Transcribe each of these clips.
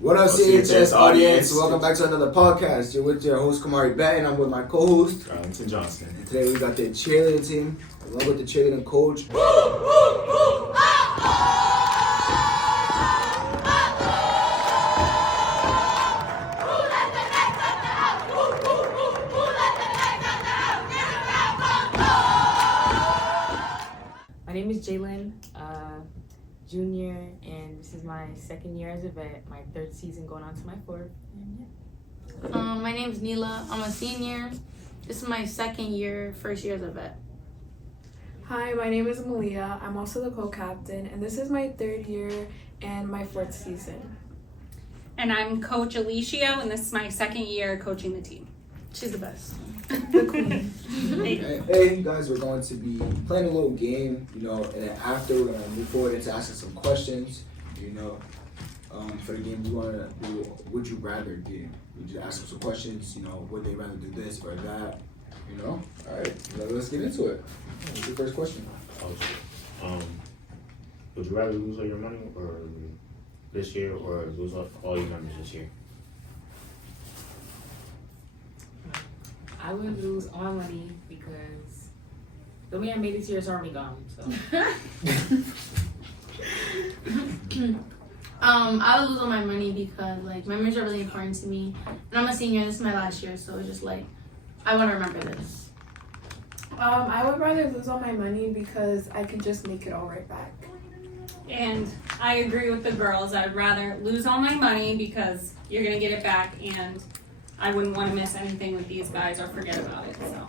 What up, CHS audience? Welcome back to another podcast. You're with your host, Kamari Bat, and I'm with my co-host, Arlington Johnson. And today we got the cheerleading team, along with the cheerleading coach. My name is Jalen, junior, and this is my second year as a vet, my third season going on to my fourth. And yeah. My name's Neela. I'm a senior. This is my second year, first year as a vet. Hi, my name is Malia. I'm also the co-captain, and this is my third year and my fourth season. And I'm Coach Alicia, and this is my second year coaching the team. She's the best. The queen. Hey, you guys, we're going to be playing a little game, and then after we're going to move forward into asking some questions, for the game we want to do Would You Rather game. We just ask them some questions, would they rather do this or that, All right, let's get into it. What's your first question? Would you rather lose all your money or this year, or lose all your members this year? I would lose all my money because the way I made it here is already gone. So I would lose all my money because memories are really important to me, and I'm a senior. This is my last year, so it's just I want to remember this. I would rather lose all my money because I can just make it all right back. And I agree with the girls. I'd rather lose all my money because you're going to get it back, and I wouldn't want to miss anything with these guys or forget about it. So.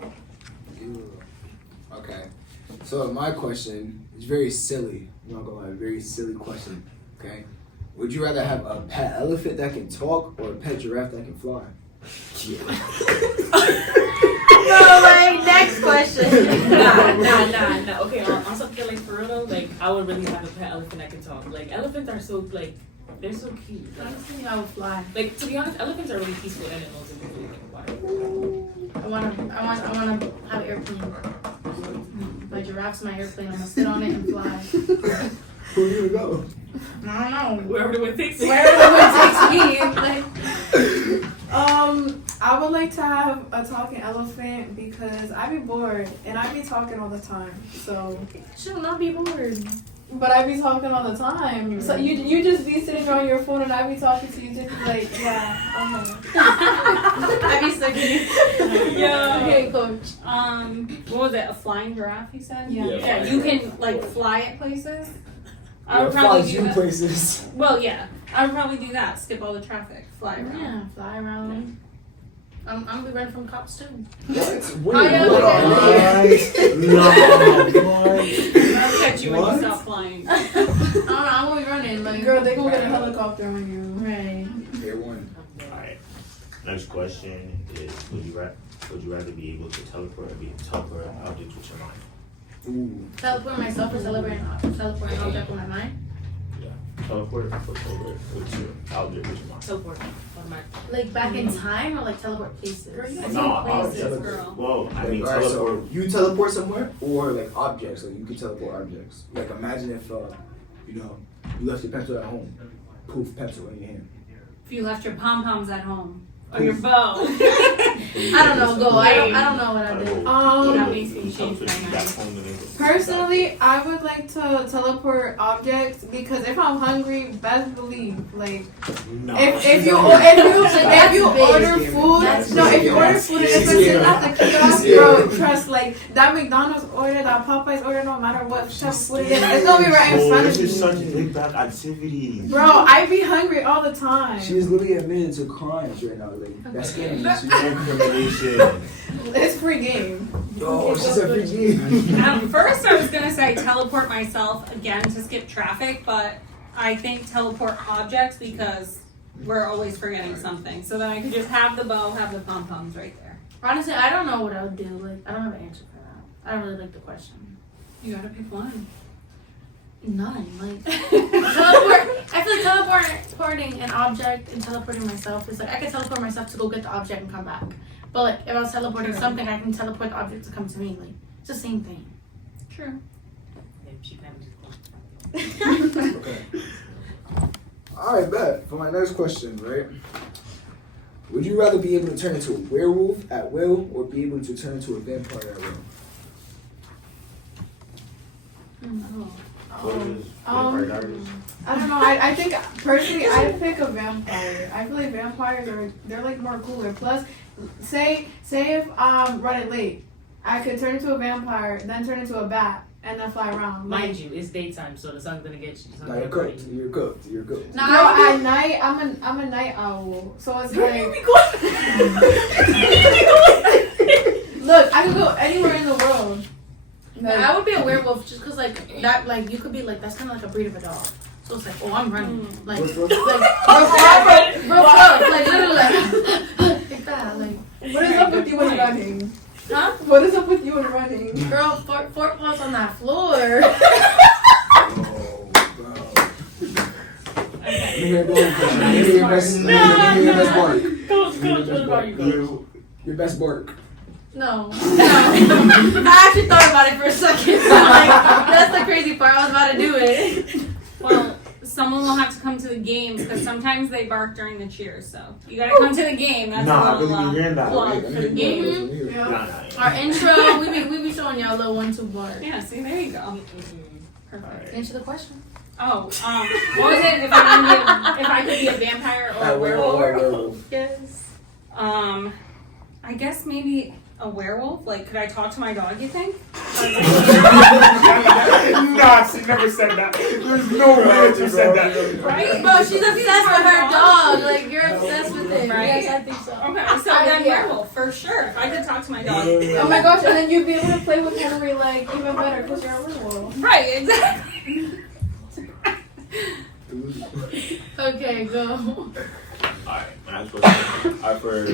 Okay. So my question is very silly. I'm not gonna lie, very silly question. Okay. Would you rather have a pet elephant that can talk or a pet giraffe that can fly? No, next question. Nah. Okay, on something for real though, I would really have a pet elephant that can talk. Elephants are so they're so cute. Honestly, I would fly. To be honest, elephants are really peaceful animals if you think about it. I wanna have an airplane. My giraffe's my airplane. I'm gonna sit on it and fly. Where are you gonna go? I don't know. Wherever the wind takes me. Wherever the wind takes me. I would like to have a talking elephant because I be bored and I be talking all the time. So She'll not be bored. but I be talking all the time. So you just be sitting on your phone and I be talking to you just I be stuck in Yeah. Okay, coach. What was it? A flying giraffe? You said. Yeah. Yeah. You can fly at places. I would Flies probably do you that. places. Well, yeah. I would probably do that. Skip all the traffic. Fly around. Yeah, fly around. I'm gonna be running from cops too. What? Wait, yeah, what? I'll catch you when you stop flying. I'm gonna be running. girl, they gonna get a helicopter on you. Right. Here one. Alright. Next question is would you rather be able to teleport objects with your mind? Ooh. Teleport myself or teleport an object with my mind? Teleport with your object with your mind. Teleport. Back in time or teleport places? Girl, you I don't know know places, places. girl. Well, I mean Alright, teleport. so you teleport somewhere or objects, you can teleport objects. Imagine if you left your pencil at home. Poof, pencil in your hand. If you left your pom poms at home or your bow. I don't know. Go. I don't know what I did. That makes me change my mind. Personally, I would like to teleport objects because if I'm hungry, best believe, No. if you big. order food, That's if you order big. food and it's sitting at the kiosk, bro, trust, that McDonald's order, that Popeyes order, no matter what chef food it is, it's gonna be right in front of This is you. such a big back activity. Bro, I be hungry all the time. She is literally admitted to crimes right now. That's scary. Incrimination. It's free game. Yo, she said free game. At first, I was gonna say teleport myself again to skip traffic, but I think teleport objects because we're always forgetting something. So then I could just have the bow, have the pom poms right there. Honestly, I don't know what I would do. I don't have an answer for that. I don't really like the question. You gotta pick one. None. Teleport. I feel like teleporting an object and teleporting myself is I can teleport myself to go get the object and come back. But if I was teleporting something, I can teleport the object to come to me. It's the same thing. True. She can have Okay. Alright, bet. For my next question, right? Would you rather be able to turn into a werewolf at will or be able to turn into a vampire at will? What is Vampire Diaries? I don't know. I think personally, I pick a vampire. I feel like vampires they're like more cooler. Plus, say if I'm running late, I could turn into a vampire, then turn into a bat, and then fly around. Mind you, it's daytime, so the sun's gonna get you. No, you're cooked. You're cooked. You're cooked. No, at night I'm a night owl, so it's like. Look, I can go anywhere in the world. I would be a werewolf just because, like, that, like, you could be, like, that's kind of like a breed of a dog. So it's like, oh, I'm running. Like, real close. Like, literally, like that. Like, What is up with you and running? huh? What is up with you and running? Girl, four paws on that floor. Oh, bro. Let me hear your best bark. Coach, what about you, Coach? Your best bark. No. I actually thought about it for a second. So, like, that's the crazy part. I was about to do it. Well, someone will have to come to the games because sometimes they bark during the cheers. So you gotta come to the game. That's Nah, a I really little be hearing that. plug for the game. Yeah. Nah. Our intro, we be showing y'all a little 1-2 bar. Yeah, see, there you go. Perfect. Answer the question. Oh, what was it? If I could be a vampire or a werewolf? Yes. I guess maybe a werewolf. Like, could I talk to my dog? You think? Nah, she never said that. There's no way she said that. Right? Bro, she's obsessed with her dog. Like, you're obsessed with it. Right? Yes, I think so. Okay, so then werewolf for sure. If I could talk to my dog. Oh my gosh, and then you'd be able to play with Henry like even better because you're a werewolf. Right, exactly. Okay, go. Alright, my next question. For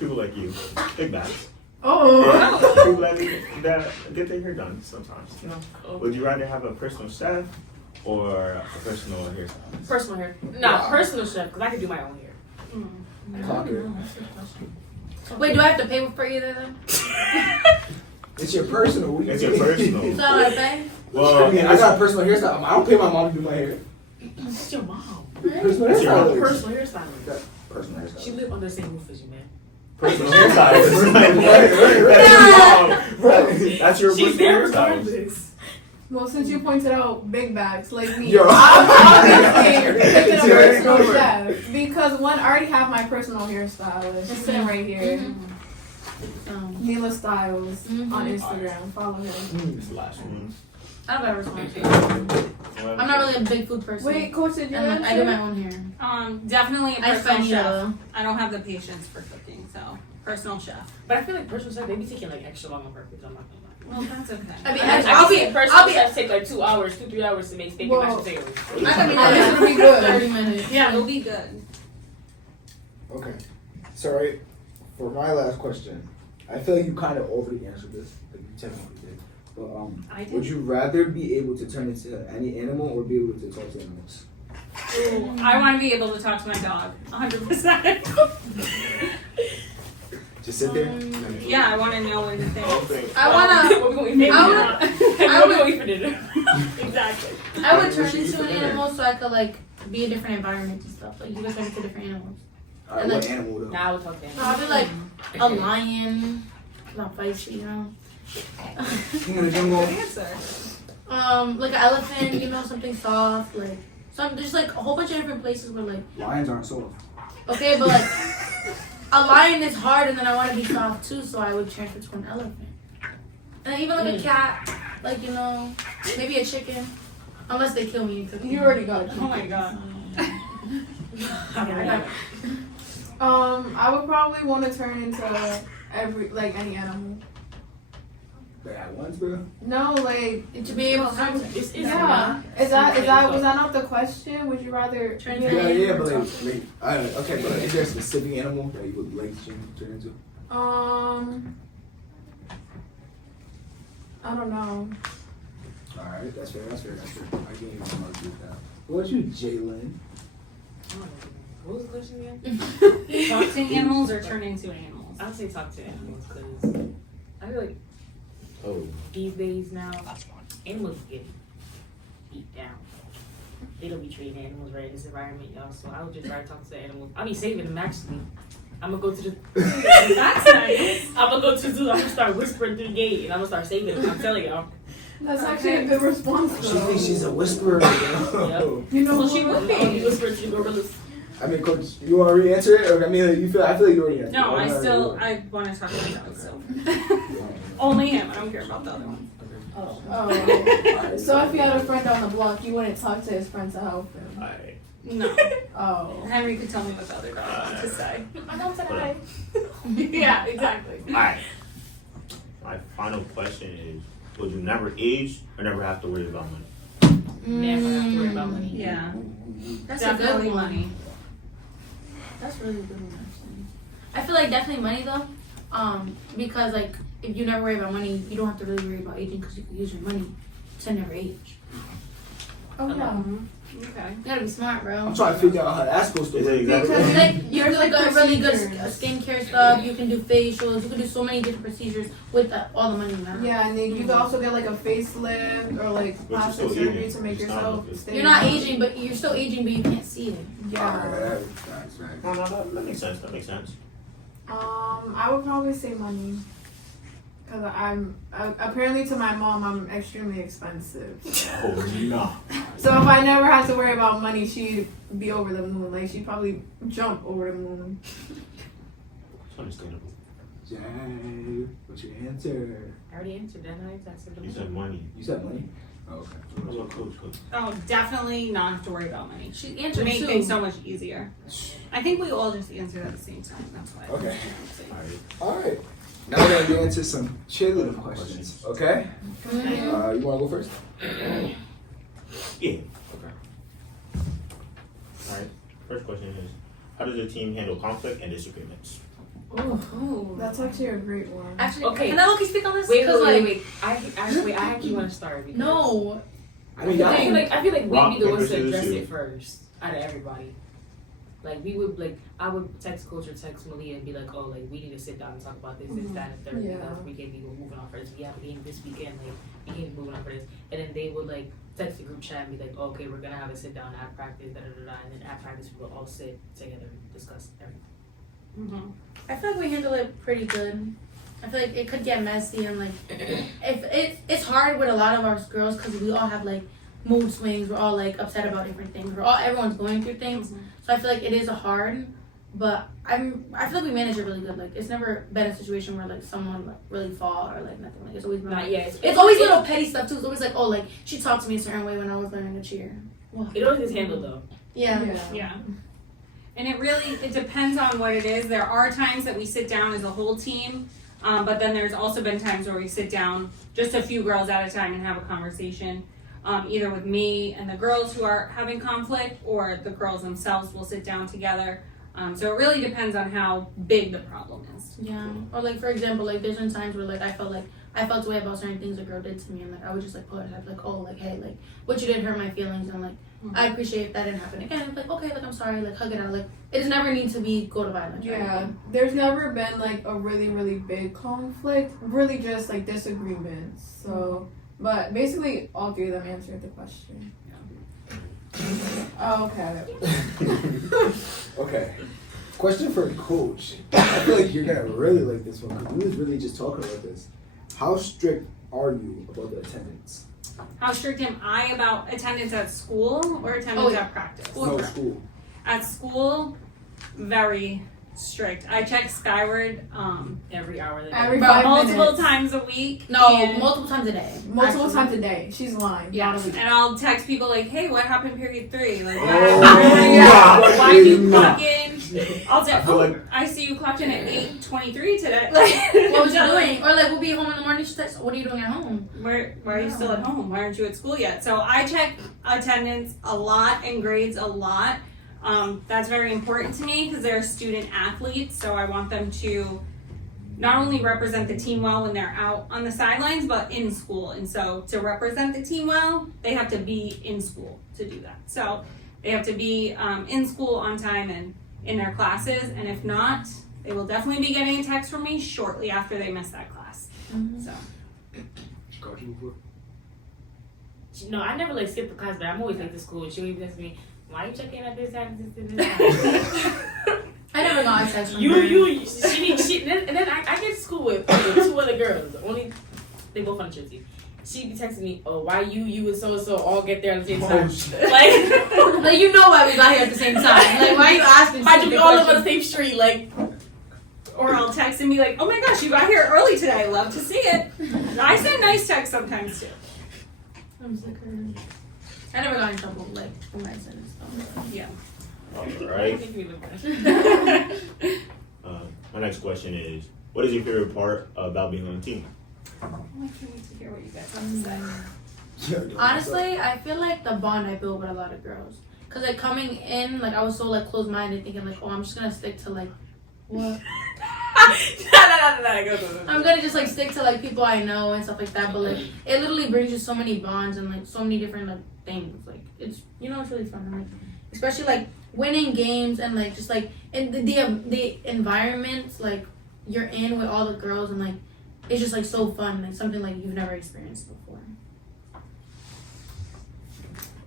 people like you, big bags. Oh. People like me that get their hair done sometimes, you know? Would you rather have a personal chef or a personal hairstylist? Personal hair. Nah, personal chef, because I can do my own hair. Clock it. Wait, do I have to pay for either of them? It's your personal. It's your personal. So I pay? Well, I mean, I got a personal hairstyle. I don't pay my mom to do my hair. It's your mom. Personal It's your mom. hairstylist. Personal hairstylist. Personal hairstylist. She live under the same roof as you, man. personal hairstylist. Right. That's your She's personal there hairstylist. regardless. Well, since you pointed out big bags like me, Yo. obviously picking a Yeah. personal chef because one, I already have my personal hairstylist. She's sitting right here. Neela Styles on Instagram. Follow him. This last one. I don't ever smell food. I'm not really a big food person. Wait, Coach, did you And I do answer? my own hair. Definitely a I personal find chef. you. I don't have the patience for cooking, so personal chef. But I feel like personal chef, they be taking like extra long on purpose. I'm not gonna lie. Well, that's okay. I mean, I'll be personal I'll be- chefs take like 2 hours, 2-3 hours to make steak and mashed potatoes. I can be It's gonna be good. 30 minutes. Yeah, it'll be good. Okay. Sorry, for my last question, I feel like you kind of already answered this. Like you technically did. But I did. would you rather be able to turn into any animal or be able to talk to animals? I want to be able to talk to my dog, 100%. Just sit there. Yeah, I want to know when to think. I wanna. What we gonna eat for dinner? I What we would- gonna eat for dinner? Exactly. I would turn into an animal so I could like be in different environments and stuff. Like you could turn into different animals. Alright, And what then- animal though? Now I would talk to So I'll be like a lion, not feisty, you know. King of the jungle. Good answer. Like an elephant, you know, something soft, like there's like a whole bunch of different places where like Lions aren't soft. okay, but like a lion is hard, and then I want to be soft too, so I would transfer to an elephant. And even like a cat, like you know, maybe a chicken, unless they kill me. And cook me. You already got it. Oh my god. I would probably want to turn into any animal. Bad ones, bro. No, like And to be able to turn to yeah. Was that not the question? Would you rather Turn be into- Yeah, but I don't know. Okay, but is there a specific animal that you would like to turn into? I don't know. Alright, that's fair. I can't even argue with that. What about you, Jalen? What was the question again? Talk to animals or turn into animals? I would say talk to animals because I feel like these days now, animals get beat down. they don't be treating animals right in this environment, y'all. So I would just rather talk to the animals. I be saving them actually. I'm gonna go to the. That's nice. I'm gonna go to the zoo. I'm gonna start whispering through the gate and I'm gonna start saving them. I'm telling y'all. That's actually a good response, She though. thinks she's a whisperer. You know, So she would be whispering to the gorillas. I mean, Coach, you want to re-answer it? Or, I mean, I feel like you already answered No, it. I want to talk about that. So only him. I don't care about the other one. Oh. So if you had a friend on the block, you wouldn't talk to his friend to help him. Alright. No. Oh. Henry could tell me what the other guy wanted to say. I don't say Yeah, exactly. Alright. My final question is, would you never age or never have to worry about money? Never have to worry about money. Yeah. That's Definitely a good one. money. That's really a good one, actually. I feel like definitely money though, because like if you never worry about money, you don't have to really worry about aging because you can use your money to never age. Oh, yeah. Okay. You gotta be smart, bro. I'm trying to figure out how that's supposed to Is work. it exactly? Because Like you There's, can like, do really good procedures. skincare stuff. You can do facials. You can do so many different procedures with all the money you have. Yeah, and then you can also get like a facelift or like But you're plastic still surgery aging. to make You're yourself still- stay You're not young. aging, but you're still aging, but you can't see it. Yeah. That's right. No, that makes sense. That makes sense. I would probably say money. Cause apparently to my mom, I'm extremely expensive. Oh, no. So if I never had to worry about money, she'd be over the moon. Like she'd probably jump over the moon. It's understandable. Jay, what's your answer? I already answered that. I answered You said money. You said money? Oh, okay. What about Coach? Oh, definitely not have to worry about money. She To answered make too. things so much easier. I think we all just answered at the same time. That's why. Okay. Alright. All right. Now we're going to answer some cheerleading questions, okay? Mhm. You want to go first? Yeah. Okay. Alright. First question is, how does your team handle conflict and disagreements? Ooh. That's actually a great one. Actually, Okay. can I look speak on this? Wait, 'Cause, wait. I actually want to start. Because No. I mean, I feel like we'd Rock, be the ones paper, to address scissors, it first out of everybody. Like I would text Coach or text Malia and be like, oh, like we need to sit down and talk about this, this, that, and the third. Yeah. Because we can't be moving on for this. We have a game this weekend. Like we can't be moving on for this. And then they would like text the group chat and be like, oh, okay, we're gonna have a sit down at practice, da da da da. And then at practice we will all sit together and discuss everything. Mm-hmm. I feel like we handle it pretty good. I feel like it could get messy and like if it's hard with a lot of our girls because we all have like mood swings. We're all like upset about different things. Everyone's going through things. So I feel like it is hard, but I feel like we manage it really good. Like it's never been a situation where like someone like really fall or like nothing. Like it's always been Not like, yet. it's always little petty stuff too. It's always like, oh, like she talked to me a certain way when I was learning to cheer. It always gets handled though. Yeah. Yeah. And it depends on what it is. There are times that we sit down as a whole team, but then there's also been times where we sit down just a few girls at a time and have a conversation, either with me and the girls who are having conflict or the girls themselves will sit down together. So it really depends on how big the problem is. Yeah. Or like for example, like there's been times where like I felt way about certain things a girl did to me and like I would just like pull her head like, oh, like hey, like what you did hurt my feelings and like I appreciate if that didn't happen again. Like okay, like I'm sorry, like hug it out. Like it does never need to go to violence. or Yeah, anything. there's never been like a really, really big conflict. Really just like disagreements. So, but basically all three of them answered the question. Oh, okay. Okay. Question for Coach. I feel like you're gonna really like this one because we was really just talking about this. How strict are you about the attendance? How strict am I about attendance at school or attendance at practice? No, school. At school, very strict. I check Skyward Every hour. Every 5 multiple minutes. times a week. No, and, multiple times a day. Multiple actually. times a day. She's lying. Yeah, Not a week. and I'll text people like, "Hey, what happened period 3? Like, what Oh, happened? yeah. Why did you clock in?" I'll say, I feel "Oh, like- I see you clocked in at 8:23 today." Like, What was you doing? Or like we'll be home in the morning. She's like, what are you doing at home? Why are you still at home? Why aren't you at school yet? So I check attendance a lot and grades a lot. That's very important to me because they're student athletes, so I want them to not only represent the team well when they're out on the sidelines, but in school. And so to represent the team well, they have to be in school to do that. So they have to be in school on time and in their classes, and if not, they will definitely be getting a text from me shortly after they miss that class. So Coach, you before? No, I never like skip the class, but I'm always late to school. She'll even text me, "Why you checking at this time? This time?" I never got a text from her. And then I get to school with 2 other girls. Only they both on the church team. She be texting me, "Oh, why you and so and so all get there at the same time?" Like you know why we got here at the same time. Like why are you asking? Why do we all live on the same street? Like, Or I'll text and be like, "Oh my gosh, you got here early today. Love to see it." I send nice texts sometimes too. I'm sick of it. I never got in trouble like for my sins. Yeah. All I right. think we look bad. My next question is, what is your favorite part about being on a team? Oh, I can't wait to hear what you guys have to say. Honestly, I feel like the bond I built with a lot of girls. Cause like coming in, like I was so like closed-minded, thinking like, oh, I'm just gonna stick to like what? Go. I'm gonna just like stick to like people I know and stuff like that. But like it literally brings you so many bonds and like so many different like things. Like it's it's really fun. Like especially like winning games and like just like in the environment like you're in with all the girls and like it's just like so fun. Like something like you've never experienced before.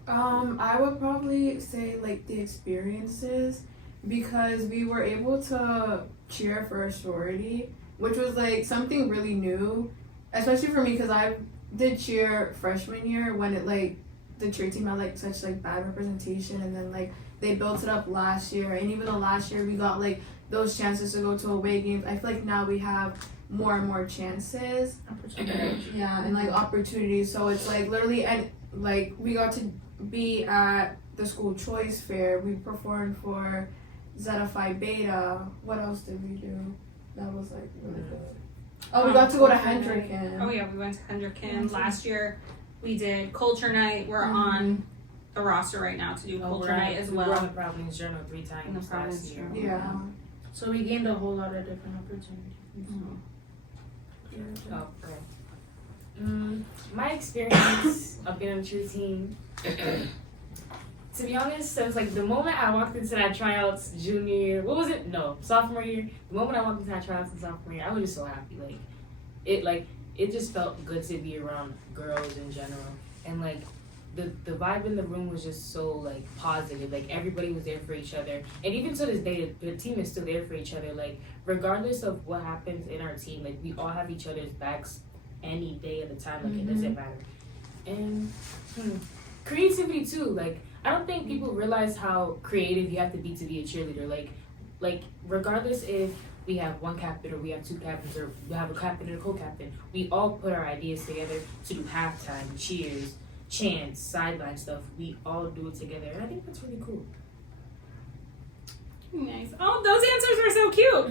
I would probably say like the experiences because we were able to cheer for a sorority, which was like something really new, especially for me because I did cheer freshman year when it like the cheer team had like such like bad representation, and then like they built it up last year, and even though last year we got like those chances to go to away games, I feel like now we have more and more chances. Yeah, and like opportunities. So it's like literally, and like we got to be at the school choice fair. We performed for Zeta Phi Beta. What else did we do? That was like really good. Oh, we got to go to Hendricken. Oh yeah, we went to Hendricken. Last year we did Culture Night. We're on the roster right now to do Culture Night as well. We were on the Providence Journal 3 times In the last Providence year. Journal. Yeah. So we gained a whole lot of different opportunities. Oh, okay. My experience of being on the cheer team, to be honest, it was like the moment I walked into that tryouts junior year, sophomore year, the moment I walked into that tryouts in sophomore year, I was just so happy. It just felt good to be around girls in general. And like the vibe in the room was just so like positive. Like everybody was there for each other. And even to this day, the team is still there for each other. Like regardless of what happens in our team, like we all have each other's backs any day of the time. Like it doesn't matter. And creativity too. Like I don't think people realize how creative you have to be a cheerleader. Like regardless if we have one captain or we have 2 captains or we have a captain and a co-captain, we all put our ideas together to do halftime, cheers, chants, sideline stuff. We all do it together, and I think that's really cool. Nice. Oh, those answers were so cute.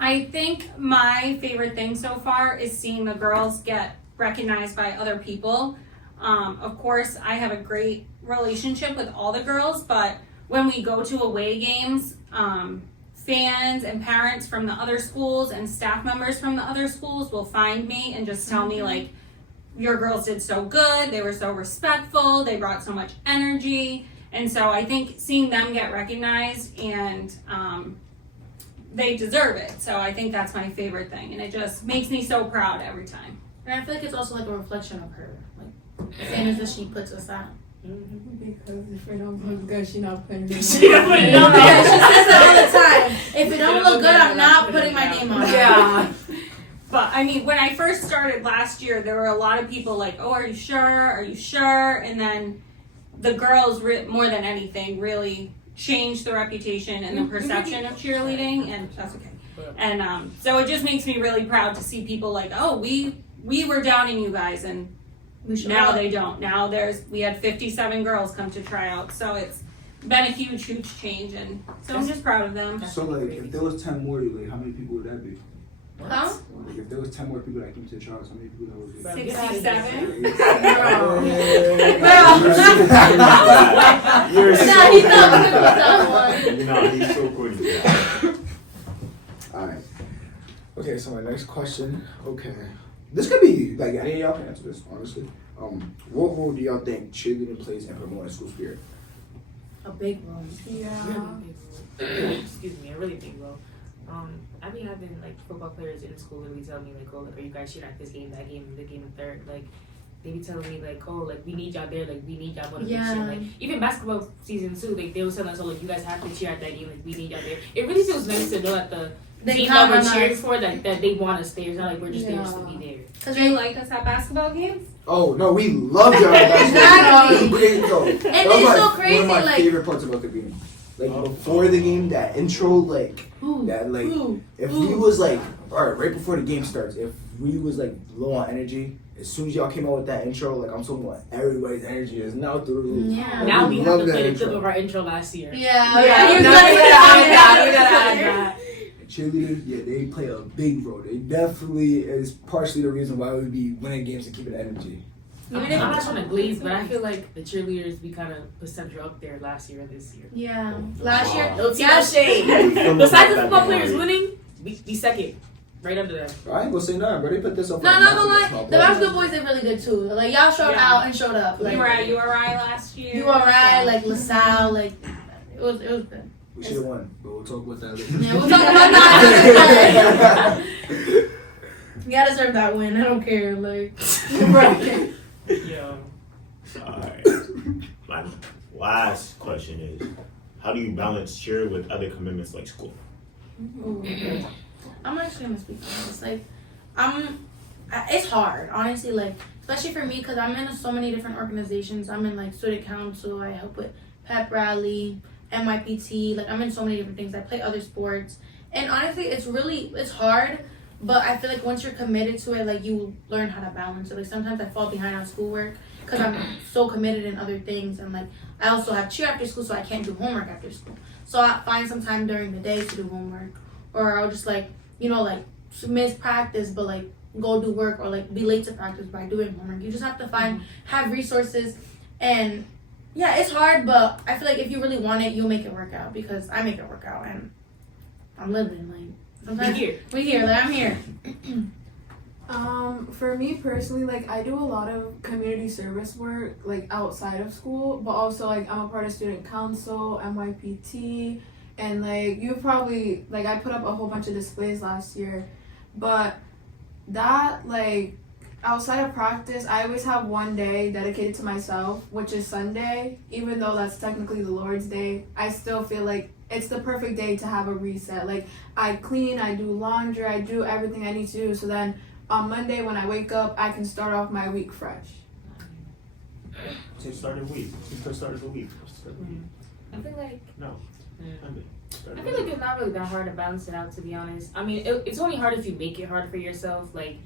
I think my favorite thing so far is seeing the girls get recognized by other people. Of course, I have a great relationship with all the girls, but when we go to away games, fans and parents from the other schools and staff members from the other schools will find me and just tell me like, your girls did so good, they were so respectful, they brought so much energy. And so I think seeing them get recognized and they deserve it. So I think that's my favorite thing, and it just makes me so proud every time. And I feel like it's also like a reflection of her, like the standards that she puts us at. Because if it don't look good, she not putting it She not putting it on there. Yeah, she says it all the time. If it don't look good, I'm not putting my name on it. Yeah. But I mean, when I first started last year, there were a lot of people like, "Oh, are you sure? Are you sure?" And then the girls, more than anything, really changed the reputation and the perception of cheerleading, and that's okay. And so it just makes me really proud to see people like, "Oh, we were doubting you guys," and now they don't. Now we had 57 girls come to try out, so it's been a huge change, and so I'm just proud of them. So like, if there was 10 more, like how many people would that be? Huh? Like if there was 10 more people that came to the trials, how many people that would be? 67. You're Nah, he's not good with that one. You know, he's so cool. Alright. Okay, so my next question. Okay. This could be, like, any of y'all can answer this, honestly. What role do y'all think cheerleading plays in promoting school spirit? A big role. Yeah. Excuse me, a really big role. I be having like football players in school literally tell me like, "Oh, look, are you guys cheering at this game, that game, the game, the third?" Like, they be telling me like, oh, like we need y'all there, like we need y'all motivation. Yeah. Like even basketball season 2, like they were telling us, oh, like you guys have to cheer at that game, like we need y'all there. It really feels nice to know that the team that we're cheering for, that they want us there. It's not like we're just there just to be there. Do you like us at basketball games? Oh no, we love y'all basketball. Great though. And That it's was so one crazy, of my like favorite parts about the game. Like before the game, that intro, like that, like if we was like, all right before the game starts, if we was like low on energy, as soon as y'all came out with that intro, like I'm talking about everybody's energy is now through the roof. Yeah. Like, Now we have to love play that the clip intro. of our intro last year. Yeah. You You gotta gotta add that. Cheerleaders, yeah, they play a big role. They definitely is partially the reason why we be winning games and keeping energy. I'm not trying to glaze, but I feel like the cheerleaders, we kind of put Central up there last year and this year. Yeah. Last year. No shade. Besides the football players winning, we second. Right under them. I ain't gonna say nothing, but they put this up. No, for not gonna nothing, lie. small The players. basketball boys did really good too. Like y'all showed out and showed up. Like We were at URI last year. URI, like LaSalle, like it was good. We should have won, but we'll talk about that later. Yeah, we'll talk about that. You gotta deserve that win. I don't care. Like, right. Yeah. Alright. My last question is, how do you balance cheer with other commitments like school? Ooh. I'm actually gonna speak on this. Like, it's hard, honestly. Like, especially for me, because I'm in so many different organizations. I'm in like student council. I help with pep rally, NYPT. Like, I'm in so many different things. I play other sports, and honestly, it's hard. But I feel like once you're committed to it, like you learn how to balance it. Like sometimes I fall behind on schoolwork because I'm so committed in other things, and like I also have cheer after school, so I can't do homework after school. So I find some time during the day to do homework, or I'll just like like miss practice, but like go do work, or like be late to practice by doing homework. You just have to have resources, and yeah, it's hard, but I feel like if you really want it, you'll make it work out, because I make it work out, and I'm living like. Sometimes we here, like I'm here. For me personally, like I do a lot of community service work, like outside of school, but also like I'm a part of student council, NYPT, and like you probably like I put up a whole bunch of displays last year, but that like outside of practice, I always have one day dedicated to myself, which is Sunday. Even though that's technically the Lord's Day, I still feel like it's the perfect day to have a reset. Like I clean, I do laundry, I do everything I need to do, so then on Monday when I wake up, I can start off my week fresh. Since start of the week. I feel like No. Monday. I feel like it's not really that hard to balance it out, to be honest. I mean, it's only hard if you make it hard for yourself. Like,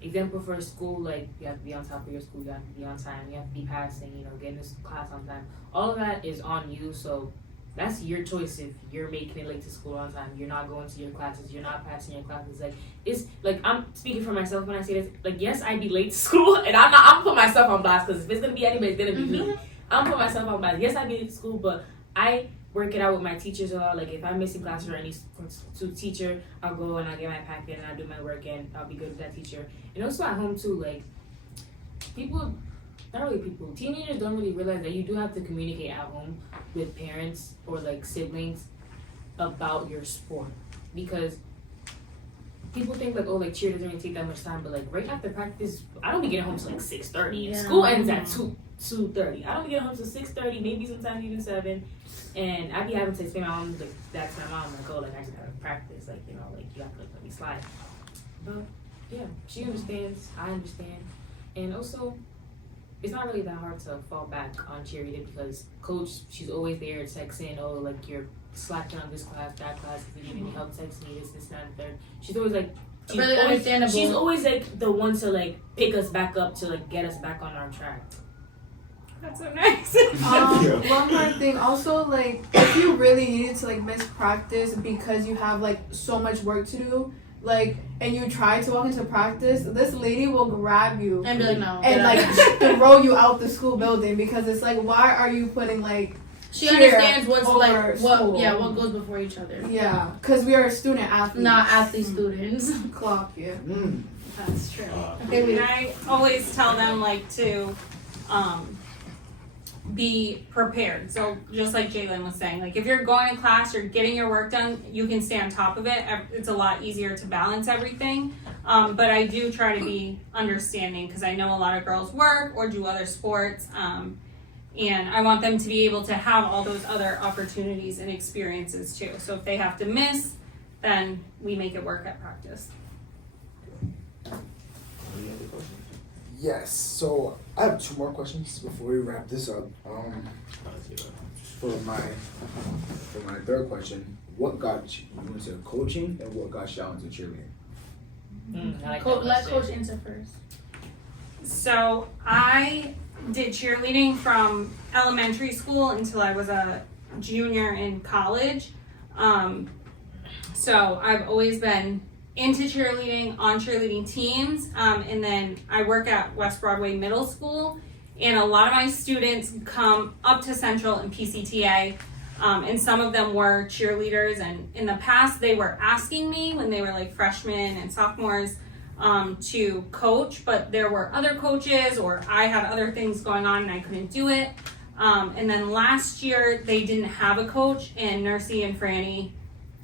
example for school, like you have to be on top of your school, you have to be on time, you have to be passing, getting this class on time. All of that is on you, so that's your choice. If you're making it late to school on time, you're not going to your classes, you're not passing your classes. Like, it's like, I'm speaking for myself when I say this. Like, yes, I'd be late to school, and I'm put myself on blast, because if it's gonna be anybody, it's gonna be me. I'm put myself on blast. Yes, I'd be late to school, but I work it out with my teachers a lot. Like, if I'm missing class or any teacher, I'll go and I'll get my packet and I'll do my work, and I'll be good with that teacher. And also at home too, like teenagers don't really realize that you do have to communicate at home with parents or like siblings about your sport, because people think like, oh, like cheer doesn't really take that much time, but like right after practice, I don't be getting home till like 6:30. Yeah. School ends at 2:30. I don't be getting home till 6:30, maybe sometimes even 7. And I be having to explain my mom, like, that to my mom, like, oh, like, I just gotta practice, like, you have to, like, let me slide. But, yeah, she understands, I understand. And also, it's not really that hard to fall back on cheerleading, because coach, she's always there texting, oh, like, you're slacking on this class, that class, if you need any help, text me, this, that, and third. She's always, like, Really understandable. She's always, like, the one to, like, pick us back up, to, like, get us back on our track. That's so nice. One more thing, also like if you really needed to like miss practice because you have like so much work to do, like, and you try to walk into practice, this lady will grab you And be like, no. and like throw you out the school building, because it's like, why are you putting like she cheer understands what's over like school? what goes before each other. Yeah, because we are student athletes, Not athlete students. Clock, yeah. That's true. Okay, And I always tell them like to be prepared. So just like Jalen was saying, like if you're going to class, you're getting your work done, you can stay on top of it. It's a lot easier to balance everything. But I do try to be understanding because I know a lot of girls work or do other sports. And I want them to be able to have all those other opportunities and experiences too. So if they have to miss, then we make it work at practice. Any other questions? Yes. So I have 2 more questions before we wrap this up. For my 3rd question, what got you into coaching and what got you out into cheerleading? I like Let that Coach question. answer first. So I did cheerleading from elementary school until I was a junior in college. So I've always been into cheerleading, on cheerleading teams, and then I work at West Broadway Middle School, and a lot of my students come up to Central and PCTA, and some of them were cheerleaders, and in the past they were asking me when they were like freshmen and sophomores to coach, but there were other coaches or I had other things going on and I couldn't do it. And then last year they didn't have a coach, and Nursey and Franny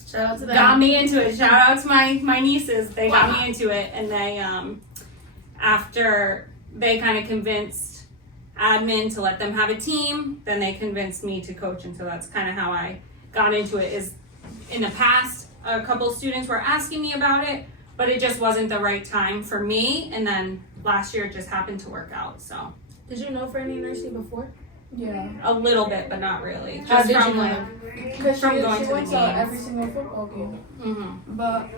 Shout out to them. got me into it. Shout out to my nieces. They got me into it, and they after they kind of convinced admin to let them have a team, then they convinced me to coach, and so that's kind of how I got into it. Is in the past a couple students were asking me about it, but it just wasn't the right time for me, and then last year it just happened to work out. So Did you know Franny and Nursey before? Yeah. a little bit, but not really. How Just did from you know like them? Because From she going to the went to games. every single football game. mhm. But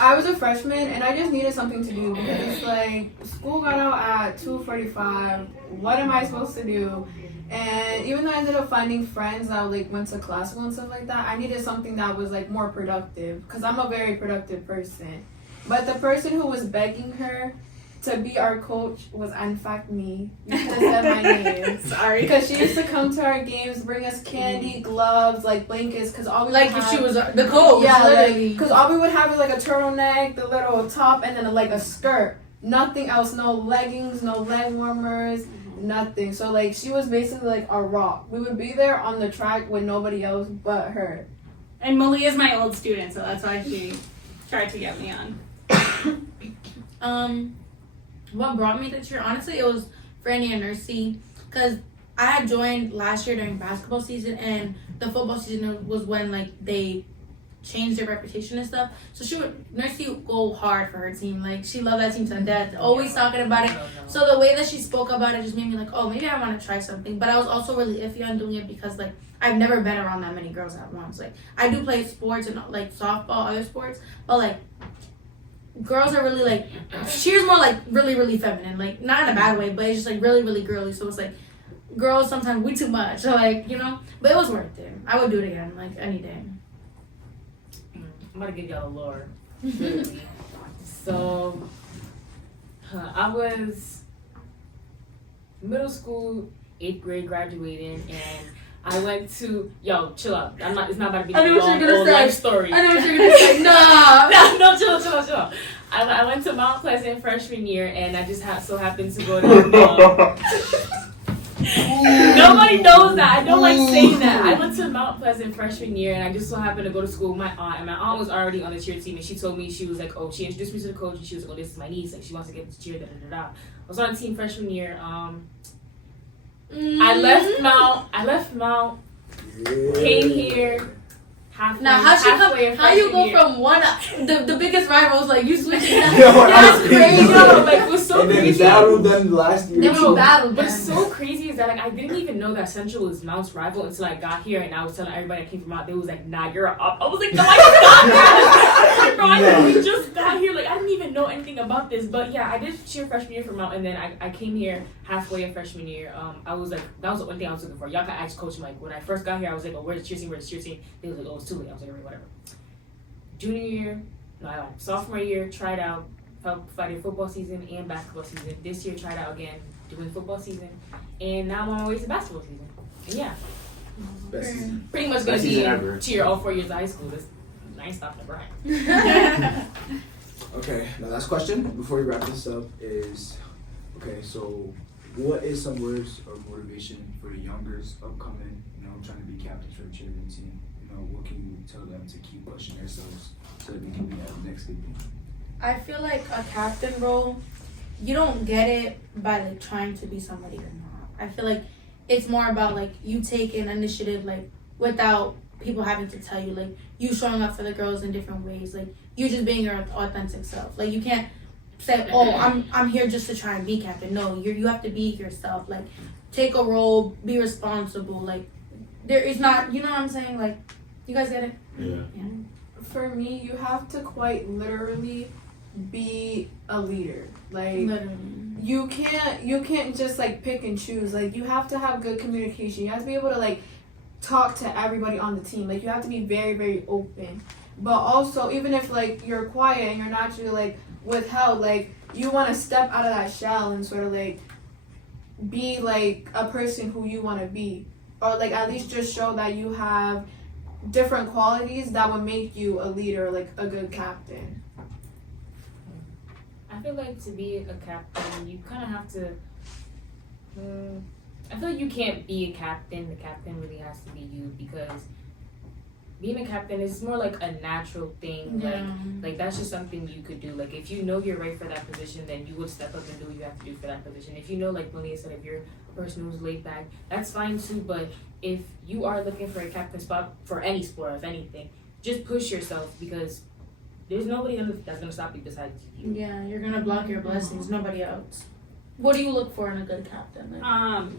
I was a freshman and I just needed something to do because it's like school got out at 2:45. What am I supposed to do? And even though I ended up finding friends that like went to classical and stuff like that, I needed something that was like more productive because I'm a very productive person. But the person who was begging her to be our coach was in fact me. You could have said my name. Sorry. Because she used to come to our games, bring us candy, gloves, like blankets, because all we Like would if have, she was the coach, yeah, literally. because all we would have is like a turtleneck, the little top, and then like a skirt. Nothing else. No leggings, no leg warmers, nothing. So like she was basically like a rock. We would be there on the track with nobody else but her. And Malia's my old student, so that's why she tried to get me on. What brought me to cheer? Honestly, it was Franny and Nursey, because I had joined last year during basketball season, and the football season was when like they changed their reputation and stuff. So Nursey would go hard for her team. Like she loved that team to death, always talking about it. So the way that she spoke about it just made me like, oh, maybe I want to try something. But I was also really iffy on doing it because like I've never been around that many girls at once. Like I do play sports and like softball, other sports, but like girls are really like, cheer's more like really, really feminine. Like not in a bad way, but it's just like really, really girly. So it's like girls sometimes we too much. So like, you know, but it was worth it. I would do it again, like any day. I'm gonna give y'all a lore. So, I was middle school, 8th grade graduating, and I went to chill out. It's not about to be I a know what long you're gonna old say. life story. I know what you're gonna say. Nah. No, chill. I went to Mount Pleasant freshman year, and I just so happened to go to. Nobody knows that. I don't like saying that. I went to Mount Pleasant freshman year, and I just so happened to go to school with my aunt, and my aunt was already on the cheer team, and she told me, she was like, she introduced me to the coach, and she was like, this is my niece, like she wants to get to cheer, I was on a team freshman year. I left Mount, came here. Now how you go year. from one the biggest rivals like you switching that? Yo, That's crazy. Like it was so And then crazy. battled them last year. Then we too. battled But them. it's so crazy is that like I didn't even know that Central was Mount's rival until I got here, and I was telling everybody that came from Mount. They was like, "Nah, you're up." I was like, "No, I got bro, I literally just got here. Like I didn't even know anything about this." But yeah, I did cheer freshman year for Mount, and then I came here halfway in freshman year. I was like, that was the only thing I was looking for. Y'all can ask Coach Mike. When I first got here, I was like, "Oh, where's the cheer team? Where's the cheer team?" They was like, "Oh, it's too late." I was like, "Alright, whatever." Junior year, sophomore year, tried out, fighting football season and basketball season. This year, tried out again, doing football season, and now I'm on my way to basketball season. And yeah, Best season. pretty much gonna Best be season in ever. cheer all 4 years of high school. I ain't stopping to brag. Okay, now last question before we wrap this up is, okay, so what is some words of motivation for the youngers upcoming, trying to be captains for the cheerleading team? What can you tell them to keep pushing themselves so that they can be at the next big thing? I feel like a captain role, you don't get it by like trying to be somebody you're not. I feel like it's more about like you taking initiative, like without people having to tell you, like you showing up for the girls in different ways, like you just being your authentic self. Like you can't say, oh, I'm here just to try and be captain. No, you have to be yourself. Like take a role, be responsible. Like there is not, you know what I'm saying? Like you guys get it? Yeah. For me, you have to quite literally be a leader. Like Literally. you can't just like pick and choose. Like you have to have good communication. You have to be able to like talk to everybody on the team. Like you have to be very, very open. But also, even if like you're quiet and you're naturally like withheld, like you want to step out of that shell and sort of like be like a person who you want to be, or like at least just show that you have different qualities that would make you a leader, like a good captain. I feel like to be a captain, you kind of have to. I feel like you can't be a captain. The captain really has to be you, because being a captain is more like a natural thing. Yeah. Like that's just something you could do. Like if you know you're right for that position, then you would step up and do what you have to do for that position. If you know, like Malia said, if you're a person who's laid back, that's fine too. But if you are looking for a captain spot for any sport, if anything, just push yourself, because there's nobody that's gonna stop you besides you. Yeah, you're gonna block your blessings, nobody else. What do you look for in a good captain? Like,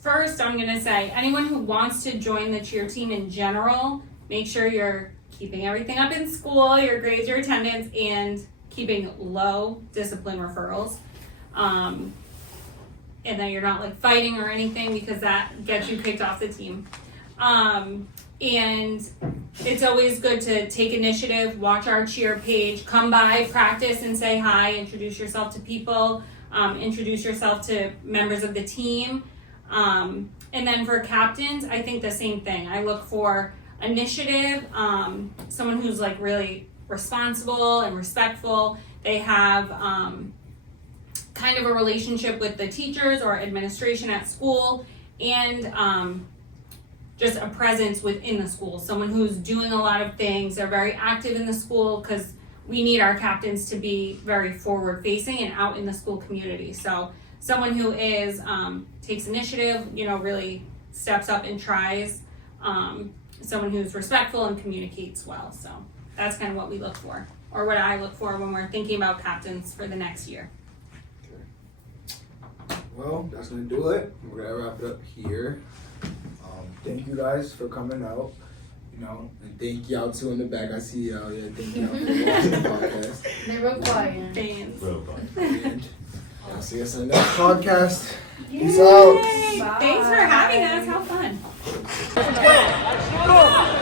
First, I'm gonna say anyone who wants to join the cheer team in general, make sure you're keeping everything up in school, your grades, your attendance, and keeping low discipline referrals. And that you're not like fighting or anything, because that gets you kicked off the team. And it's always good to take initiative, watch our cheer page, come by, practice and say hi, introduce yourself to people, introduce yourself to members of the team. And then for captains, I think the same thing. I look for initiative, someone who's like really responsible and respectful. They have kind of a relationship with the teachers or administration at school, and just a presence within the school. Someone who's doing a lot of things. They're very active in the school, because we need our captains to be very forward facing and out in the school community. So someone who is takes initiative, really steps up and tries. Someone who's respectful and communicates well. So that's kind of what we look for, or what I look for when we're thinking about captains for the next year. Well, that's gonna do it. We're gonna wrap it up here. Thank you guys for coming out, and thank y'all too in the back. I see y'all. Yeah, thank y'all for watching the podcast. they're real quiet. Thanks. Real fun. And y'all see us in the next podcast. Peace out. Thanks for having us. How fun.